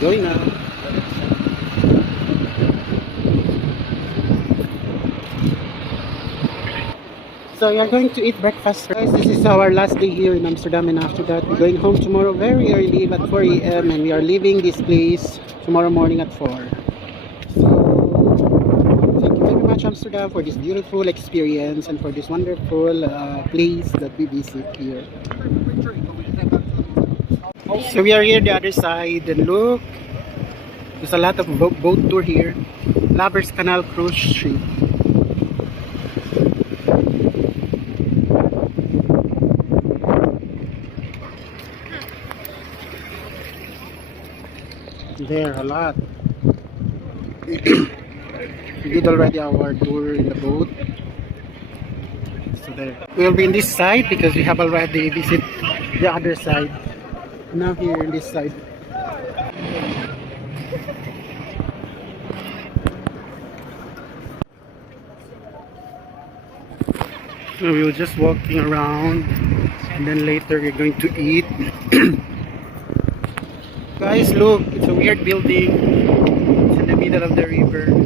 going now. So we are going to eat breakfast. Guys, this is our last day here in Amsterdam, and after that we're going home tomorrow very early at 4 a.m. and we are leaving this place tomorrow morning at 4. So thank you very much Amsterdam for this beautiful experience and for this wonderful place that we visit here. So we are here the other side, and look, there's a lot of boat tour here. Lovers Canal Cruise Ship. There a lot. We did already our tour in the boat. So there. We'll be in this side because we have already visited the other side. Now here in this side. So we were just walking around, and then later we're going to eat. Guys, look, it's a weird building. It's in the middle of the riverside.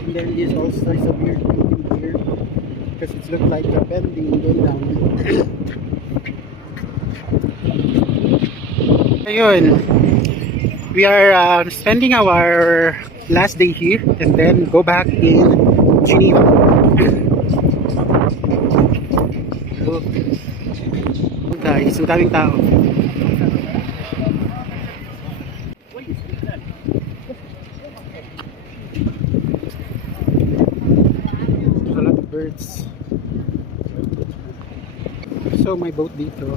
And then this also is a weird building here because it looks like a bending going down. Ayun, we are spending our last day here and then go back in Geneva. Look. Guys, ang daming tao. There's a lot of birds. So may boat dito.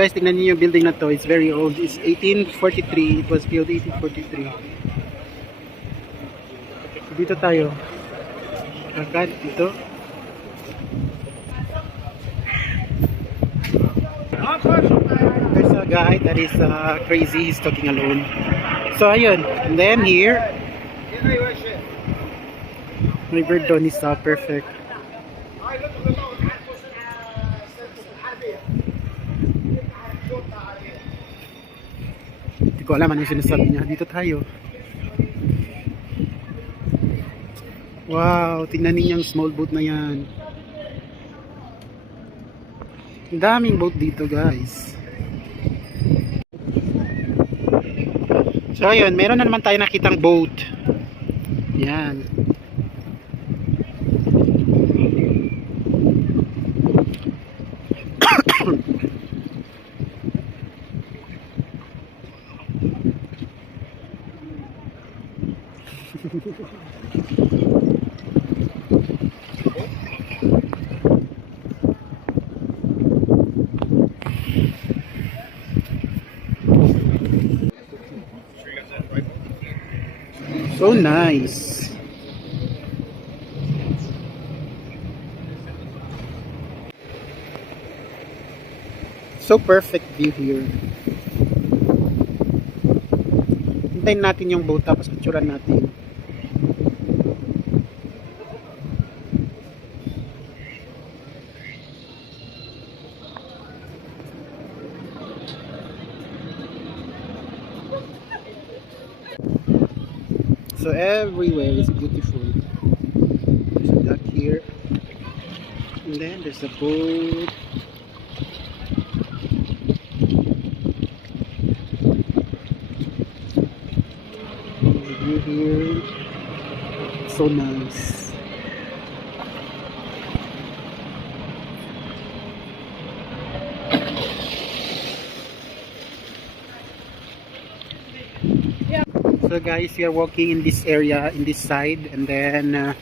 Guys, tingnan niyo yung building na to. It's very old. It's 1843. It was built 1843. Dito tayo. Agad dito. There's a guy that is crazy. He's talking alone. So ayun. And then here, my bird down is perfect. Hindi ko alam ano yung sinasabi niya. Dito tayo. Wow, tingnan niyo yung small boat na yan. Ang daming boat dito, guys. So ayun, meron na naman tayo nakitang boat. Yan. So nice. So perfect view here. Hintayin natin yung boat tapos picturean natin. So everywhere is beautiful. There's a duck here, and then there's a boat. The view here, so nice. So guys, we are walking in this area, in this side, and then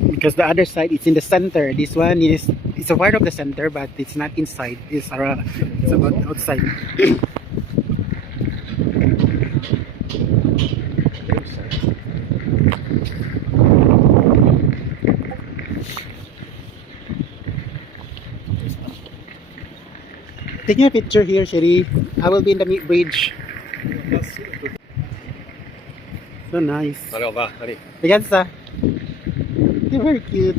because the other side is in the center, this one is It's a part of the center, but it's not inside. It's about outside. Taking a picture here, Sherry. I will be in the meat bridge. So nice. Allez, on va, allez. Regarde ça. They're very cute.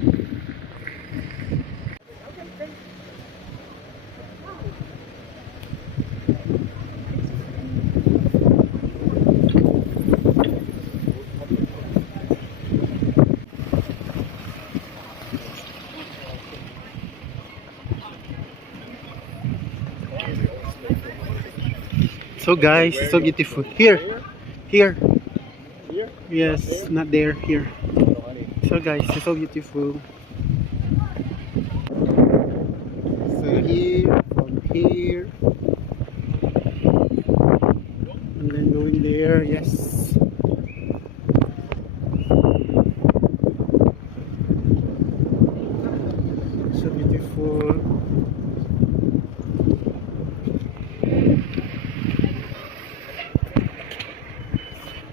So guys, so beautiful. Here. Yes, not there. Here. So guys, it's so beautiful. So here, from here, and then going there. Yes. So beautiful.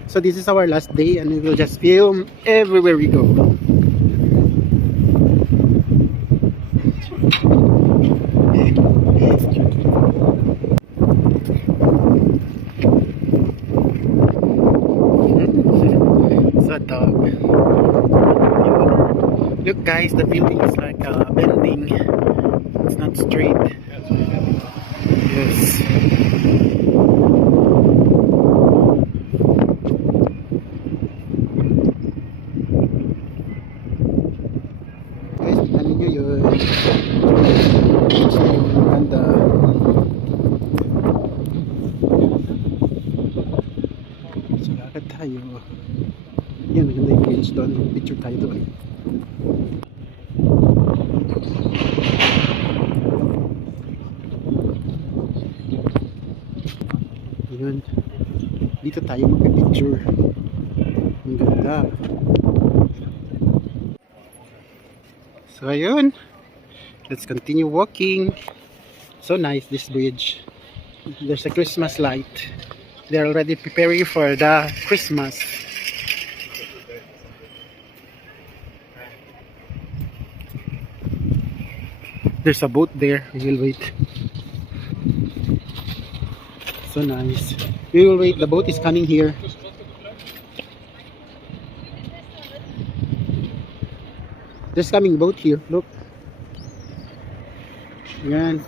So this is our last day, and we will just film everywhere we go. It's a dog. Look guys, the building is like bending. It's not straight. Yes. Tayo. Yan, maganda yung views doon. Picture tayo doon. Yun. Dito tayo magpipicture. Ang ganda. So ayun. Let's continue walking. So nice this bridge. There's a Christmas light. They're already preparing for the Christmas. There's a boat there. We will wait. So nice. We will wait. The boat is coming here. There's coming boat here. Look. Yan.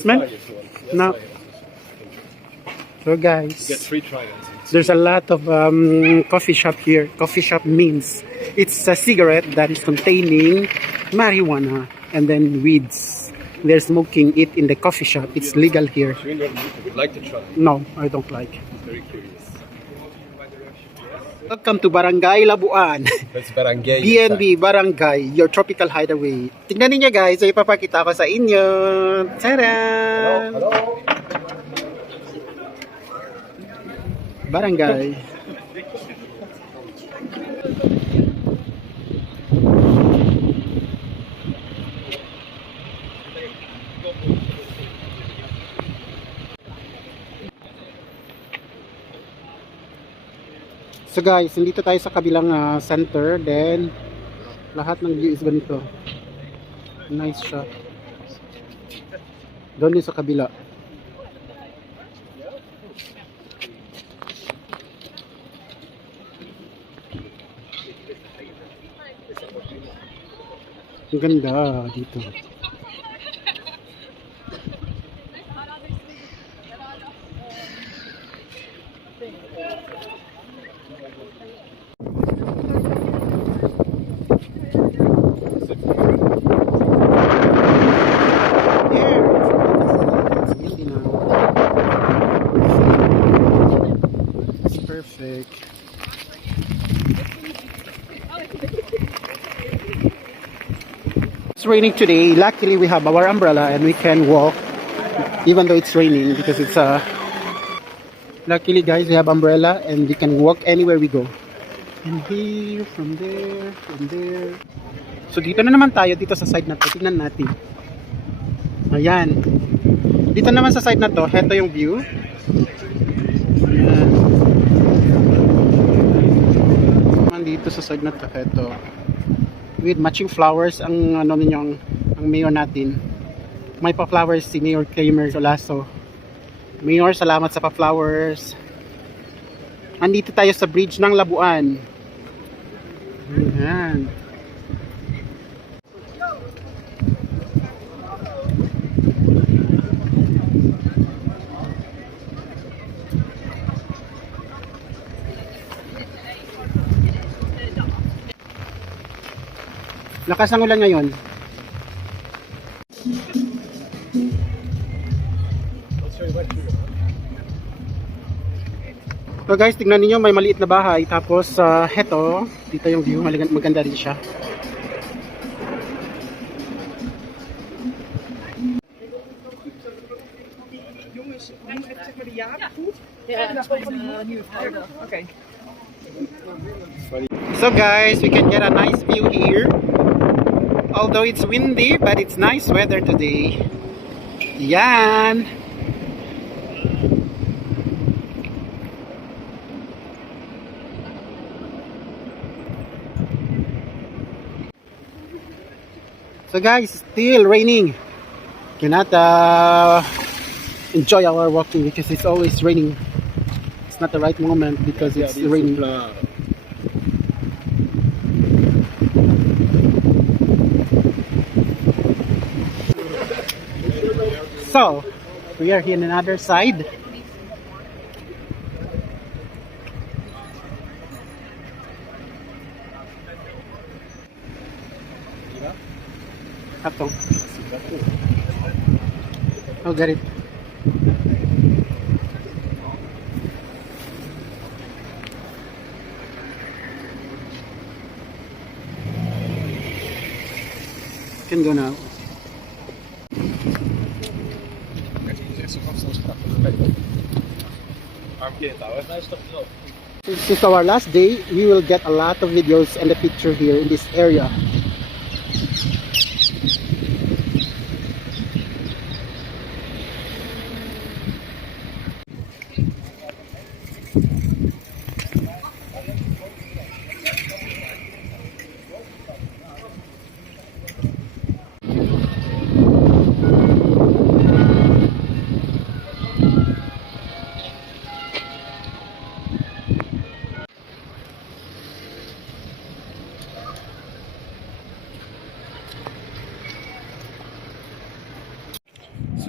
Smell? No. So guys, Get 3 triangles. there's a lot of coffee shop here. Coffee shop means it's a cigarette that is containing marijuana and then weeds. They're smoking it in the coffee shop. It's legal here. Would like to try. No, I don't like. Very curious. Welcome to Barangay Labuan. That's barangay. BNB Barangay, your tropical hideaway. Tignan niyo guys, ay ipapakita ko sa inyo. Tara! Hello. Barangay. So guys, nandito tayo sa kabilang center. Then Lahat ng view is ganito. Nice siya. Doon din sa kabila. Ang ganda dito. It's perfect. It's raining today. Luckily, we have our umbrella and we can walk even though it's raining because it's luckily, guys, we have umbrella and we can walk anywhere we go. And here, from there, from there. So dito na naman tayo dito sa side na to. Tingnan natin. Ayan. Dito naman sa side na to, heto yung view. Ayan. Dito sa side na to, heto. With matching flowers ang ano ninyong ang mayor natin. May pa-flowers si Mayor Kramer Olaso. Mayor, salamat sa pa-flowers. Andito tayo sa bridge ng Labuan. Ayan. Lakas ang ulan ngayon. So guys, tignan niyo may maliit na bahay. Tapos heto, dito yung view, maganda rin siya. So guys, we can get a nice view here. Although it's windy, but it's nice weather today. Yan. So guys, still raining. Cannot enjoy our walking because it's always raining. It's not the right moment because it's raining. So, we are here on another side. Ato. Oh, got it. Can go now. Since it's our last day, we will get a lot of videos and a picture here in this area.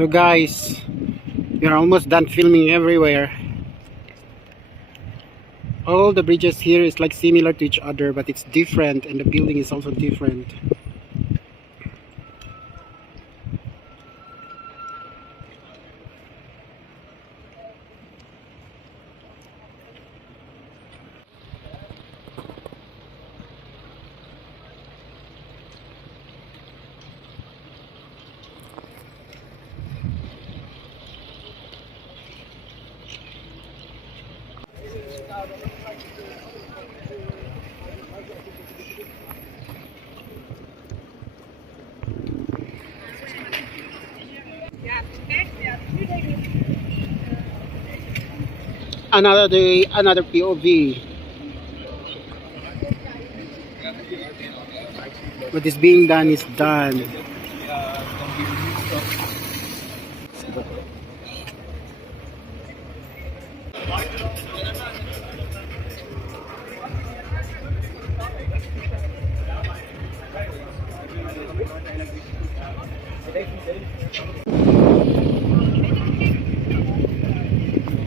So guys, we are almost done filming everywhere. All the bridges here is like similar to each other, but it's different and the building is also different. Another day, another POV. what is being done is done.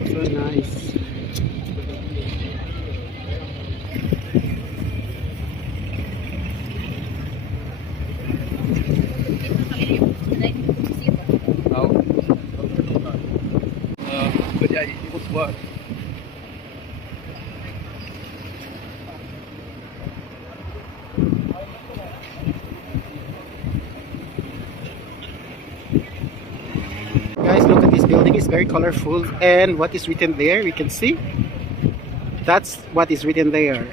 So nice. But yeah, it was work. Guys, look at this building. It's very colorful, and what is written there, we can see. That's what is written there.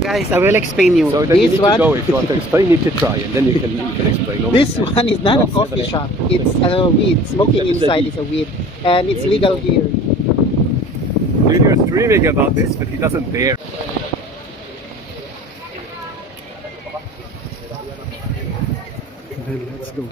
Guys, I will explain you. So then you This need to one, go if you want to explain. You need to try, and then you can explain. this one is not a coffee shop. It's a weed. Smoking inside is a weed, and it's legal here. Junior's dreaming about this, but he doesn't dare. Then let's go.